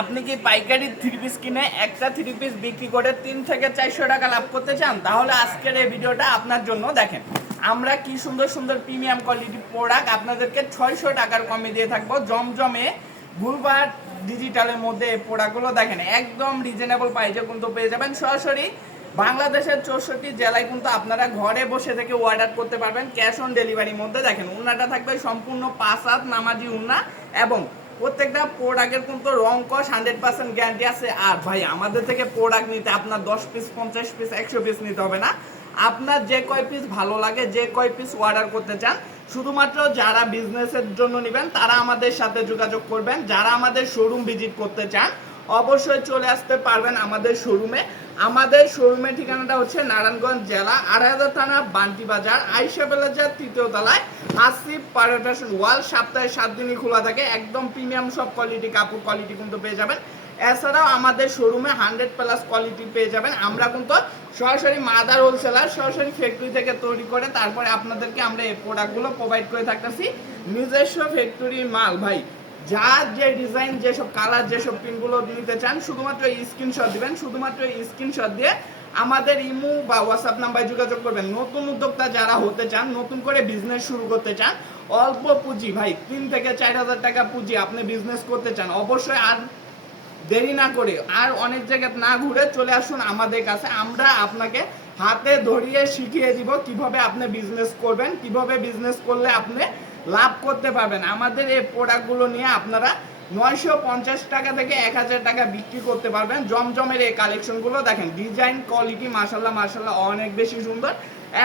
আপনি কি পাইকারি থ্রি পিস কিনে একটা থ্রি পিস বিক্রি করে 3 থেকে 400 টাকা লাভ করতে চান? তাহলে আজকের এই ভিডিওটা আপনার জন্য। দেখেন আমরা কি সুন্দর সুন্দর প্রিমিয়াম কোয়ালিটি প্রোডাক্ট আপনাদেরকে 600 টাকার কমে দিয়ে থাকবো। জমজমে গুলবাহার ডিজিটালের মধ্যে এই প্রোডাক্টগুলো দেখেন একদম রিজনেবল প্রাইসে কিন্তু পেয়ে যাবেন। সরাসরি বাংলাদেশের 64 জেলায় কিন্তু আপনারা ঘরে বসে থেকে অর্ডার করতে পারবেন ক্যাশ অন ডেলিভারির মধ্যে। দেখেন উন্নাটা থাকবে সম্পূর্ণ 5 হাত নামাজি উন্না এবং প্রত্যেকটা প্রোডাক্টের কিন্তু রং কস 100% গ্যারান্টি আছে। আর ভাই আমাদের থেকে প্রোডাক্ট নিতে আপনার 10 পিস 50 পিস 100 পিস নিতে হবে না। আপনার যে কয় পিস ভালো লাগে, যে কয় পিস অর্ডার করতে চান, শুধুমাত্র যারা বিজনেসের জন্য নেবেন তারা আমাদের সাথে যোগাযোগ করবেন। যারা আমাদের শোরুম ভিজিট করতে চান অবশ্যই চলে আসতে পারবেন আমাদের শোরুমে। আমাদের শোরুমের ঠিকানাটা হচ্ছে নারায়ণগঞ্জ জেলা, আড়াইহাজার থানা, বান্টি বাজার, আইসা প্লাজার 3য় তলায়, আসিফ পারফেকশন ওয়াল। সপ্তাহে 7 দিনই খোলা থাকে। একদম প্রিমিয়াম সব কোয়ালিটি কাপড় কোয়ালিটি কিন্তু পেয়ে যাবেন। এছাড়াও আমাদের শোরুমে 100+ কোয়ালিটি পেয়ে যাবেন। আমরা কিন্তু সরাসরি মাদার হোলসেলার, সরাসরি ফ্যাক্টরি থেকে তৈরি করে তারপরে আপনাদেরকে আমরা এই প্রোডাক্টগুলো প্রোভাইড করে থাকতেছি। নিজস্ব ফ্যাক্টরির মাল ভাই। যার যে ডিজাইন, যেসব কালার, যেসব প্রিন্টগুলো নিতে চান শুধুমাত্র স্ক্রিনশট দিবেন। শুধুমাত্র স্ক্রিনশট দিয়ে আমাদের ইমো বা হোয়াটসঅ্যাপ নাম্বারে যোগাযোগ করবেন। নতুন উদ্যোক্তা যারা হতে চান, নতুন করে বিজনেস শুরু করতে চান, অল্প পুঁজি ভাই 3 থেকে 4 হাজার টাকা পুঁজি আপনি বিজনেস করতে চান, অবশ্যই আর দেরি না করে আর অনেক জায়গায় না ঘুরে চলে আসুন আমাদের কাছে। আমরা আপনাকে হাতে ধরিয়ে শিখিয়ে দিব কিভাবে আপনি বিজনেস করবেন, কিভাবে বিজনেস করলে আপনি লাভ করতে পারবেন। আমাদের এই প্রোডাক্টগুলো নিয়ে আপনারা 950 টাকা থেকে 1000 টাকা বিক্রি করতে পারবেন। জমজমের এই কালেকশনগুলো দেখেন ডিজাইন কোয়ালিটি মাশাল্লাহ মাশাল্লাহ অনেক বেশি সুন্দর।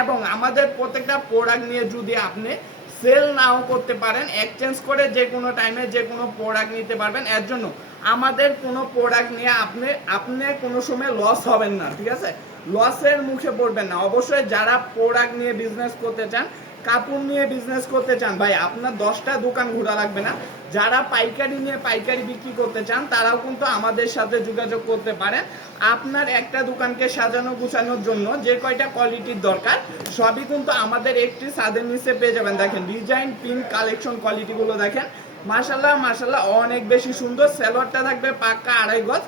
এবং আমাদের প্রত্যেকটা প্রোডাক্ট নিয়ে যদি আপনি সেল নাও করতে পারেন, এক্সচেঞ্জ করে যে কোনো টাইমে যে কোনো প্রোডাক্ট নিতে পারবেন। এর জন্য আমাদের কোনো প্রোডাক্ট নিয়ে আপনি কোনো সময় লস হবেন না, ঠিক আছে? লসের মুখে পড়বেন না। অবশ্যই যারা প্রোডাক্ট নিয়ে বিজনেস করতে চান, কাপড় নিয়ে বিজনেস করতে চান ভাই, আপনার 10টা দোকান ঘোরা লাগবে না। যারা পাইকারি নিয়ে পাইকারি বিক্রি করতে চান তারাও কিন্তু আমাদের সাথে যোগাযোগ করতে পারেন। আপনার একটা দোকানকে সাজানো গুছানোর জন্য যে কয়টা কোয়ালিটির দরকার সবই কিন্তু আমাদের একটি ছাদের নিচে পেয়ে যাবেন। দেখেন ডিজাইন, প্রিন্ট, কালেকশন কোয়ালিটিগুলো দেখেন মাশাল্লাহ মাশাল্লাহ অনেক বেশি সুন্দর। সেলোয়ারটা থাকবে পাক্কা 2.5 গজ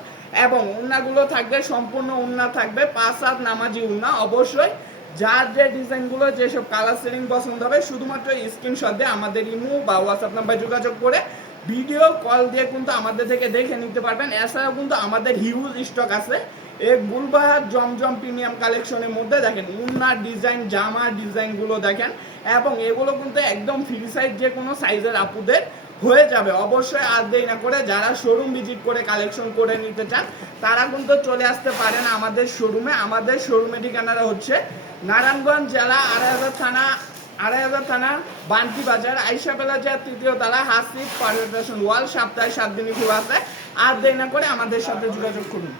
এবং উন্নাগুলো থাকবে সম্পূর্ণ উন্না থাকবে 5 হাত নামাজি উন্না। অবশ্যই যার যে ডিজাইনগুলো, যেসব কালার সেলিং পছন্দ হবে শুধুমাত্র স্ক্রিনশট দিয়ে আমাদের ইমো বা হোয়াটসঅ্যাপ নাম্বারে যোগাযোগ করে ভিডিও কল দিয়ে কিন্তু আমাদের থেকে দেখে নিতে পারবেন। এছাড়াও কিন্তু আমাদের হিউজ স্টক আছে এই গুলবাহার জমজম প্রিমিয়াম কালেকশনের মধ্যে। দেখেন উন্নার ডিজাইন, জামার ডিজাইনগুলো দেখেন এবং এগুলো কিন্তু একদম ফ্রি সাইজ, যে কোনো সাইজের আপুদের হয়ে যাবে। অবশ্যই আর দেরি না করে যারা শোরুম ভিজিট করে কালেকশন করে নিতে চান তারা কিন্তু চলে আসতে পারেন আমাদের শোরুমে। আমাদের শোরুমের ঠিকানাটা হচ্ছে নারায়ণগঞ্জ জেলা, আড়াইহাজার থানা, বান্টি বাজার, আইসা প্লাজার 3য় তলা, আসিফ পারফেকশন ওয়াল। সপ্তাহে 7 দিনই খোলা আছে। আর দেরি না করে আমাদের সাথে যোগাযোগ করুন।